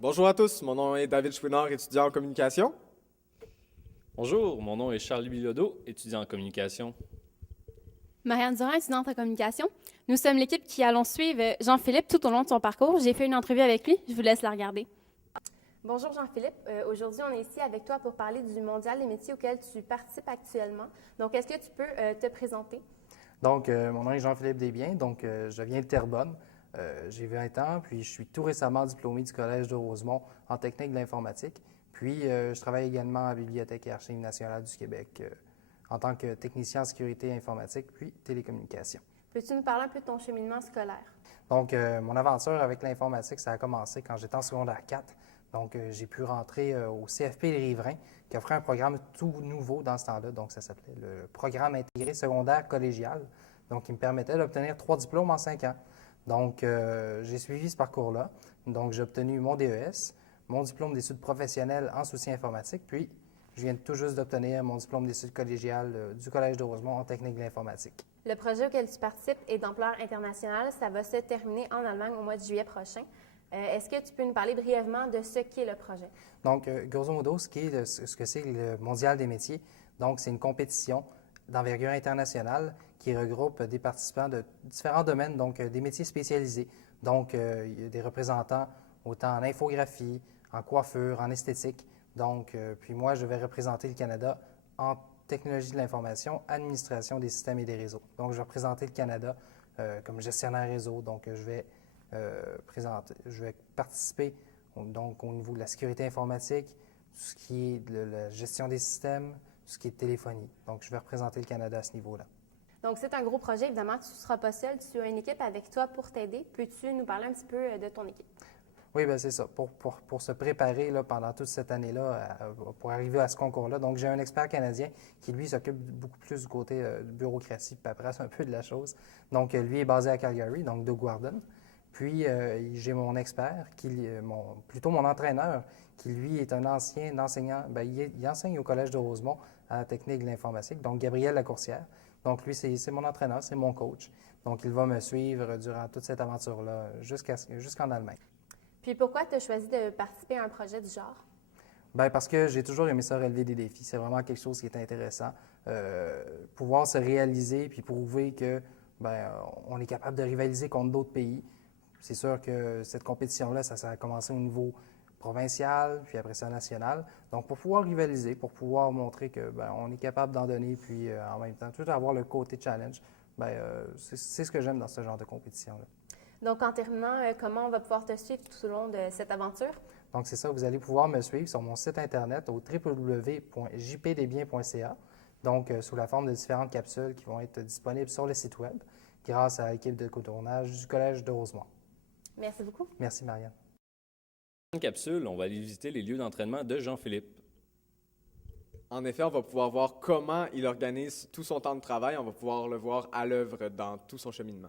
Bonjour à tous, mon nom est David Chouinard, étudiant en communication. Bonjour, mon nom est Charles Bilodeau, étudiant en communication. Marianne Durand, étudiante en communication. Nous sommes l'équipe qui allons suivre Jean-Philippe tout au long de son parcours. J'ai fait une entrevue avec lui. Je vous laisse la regarder. Bonjour Jean-Philippe. Aujourd'hui, on est ici avec toi pour parler du Mondial des métiers auquel tu participes actuellement. Donc, est-ce que tu peux te présenter? Donc, mon nom est Jean-Philippe Desbiens, je viens de Terrebonne. J'ai 20 ans, puis je suis tout récemment diplômé du Collège de Rosemont en technique de l'informatique. Puis, je travaille également à la Bibliothèque et Archives nationales du Québec en tant que technicien en sécurité informatique puis télécommunications. Peux-tu nous parler un peu de ton cheminement scolaire? Donc, mon aventure avec l'informatique, ça a commencé quand j'étais en secondaire 4. Donc, j'ai pu rentrer au CFP Les Riverains, qui offrait un programme tout nouveau dans ce temps-là. Donc, ça s'appelait le Programme intégré secondaire collégial. Donc, il me permettait d'obtenir 3 diplômes en 5 ans. Donc, j'ai suivi ce parcours-là. Donc, j'ai obtenu mon DES, mon diplôme d'études professionnelles en soutien informatique, puis je viens tout juste d'obtenir mon diplôme d'études collégiales du Collège de Rosemont en technique de l'informatique. Le projet auquel tu participes est d'ampleur internationale. Ça va se terminer en Allemagne au mois de juillet prochain. Est-ce que tu peux nous parler brièvement de ce qu'est le projet? Donc, grosso modo, ce que c'est le Mondial des métiers, donc c'est une compétition d'envergure internationale qui regroupe des participants de différents domaines, donc des métiers spécialisés. Donc, il y a des représentants autant en infographie, en coiffure, en esthétique. Donc, puis moi, je vais représenter le Canada en technologie de l'information, administration des systèmes et des réseaux. Donc, je vais représenter le Canada comme gestionnaire réseau. Donc, je vais participer donc, au niveau de la sécurité informatique, tout ce qui est de la gestion des systèmes, tout ce qui est de téléphonie. Donc, je vais représenter le Canada à ce niveau-là. Donc, c'est un gros projet. Évidemment, tu ne seras pas seul. Tu as une équipe avec toi pour t'aider. Peux-tu nous parler un petit peu de ton équipe? Oui, bien c'est ça. Pour se préparer là, pendant toute cette année-là, pour arriver à ce concours-là, donc j'ai un expert canadien qui, lui, s'occupe beaucoup plus du côté bureaucratie, paperasse, un peu de la chose. Donc, lui est basé à Calgary, donc Doug Warden. Puis, j'ai mon expert, plutôt mon entraîneur, qui, lui, est un ancien enseignant. Bien, il enseigne au Collège de Rosemont à la technique de l'informatique, donc Gabriel Lacourcière. Donc, lui, c'est mon entraîneur, c'est mon coach. Donc, il va me suivre durant toute cette aventure-là jusqu'en Allemagne. Puis pourquoi tu as choisi de participer à un projet du genre? Bien, parce que j'ai toujours aimé ça, relever des défis. C'est vraiment quelque chose qui est intéressant. Pouvoir se réaliser puis prouver que ben, on est capable de rivaliser contre d'autres pays. C'est sûr que cette compétition-là, ça a commencé au niveau provincial, puis après ça national. Donc, pour pouvoir rivaliser, pour pouvoir montrer que ben, on est capable d'en donner, puis en même temps, tout avoir le côté challenge, ben, c'est ce que j'aime dans ce genre de compétition-là. Donc, en terminant, comment on va pouvoir te suivre tout au long de cette aventure? Donc, c'est ça, vous allez pouvoir me suivre sur mon site Internet au www.jpdesbiens.ca, donc sous la forme de différentes capsules qui vont être disponibles sur le site Web grâce à l'équipe de cotournage du Collège de Rosemont. Merci beaucoup. Merci, Marianne. Dans une capsule, on va aller visiter les lieux d'entraînement de Jean-Philippe. En effet, on va pouvoir voir comment il organise tout son temps de travail. On va pouvoir le voir à l'œuvre dans tout son cheminement.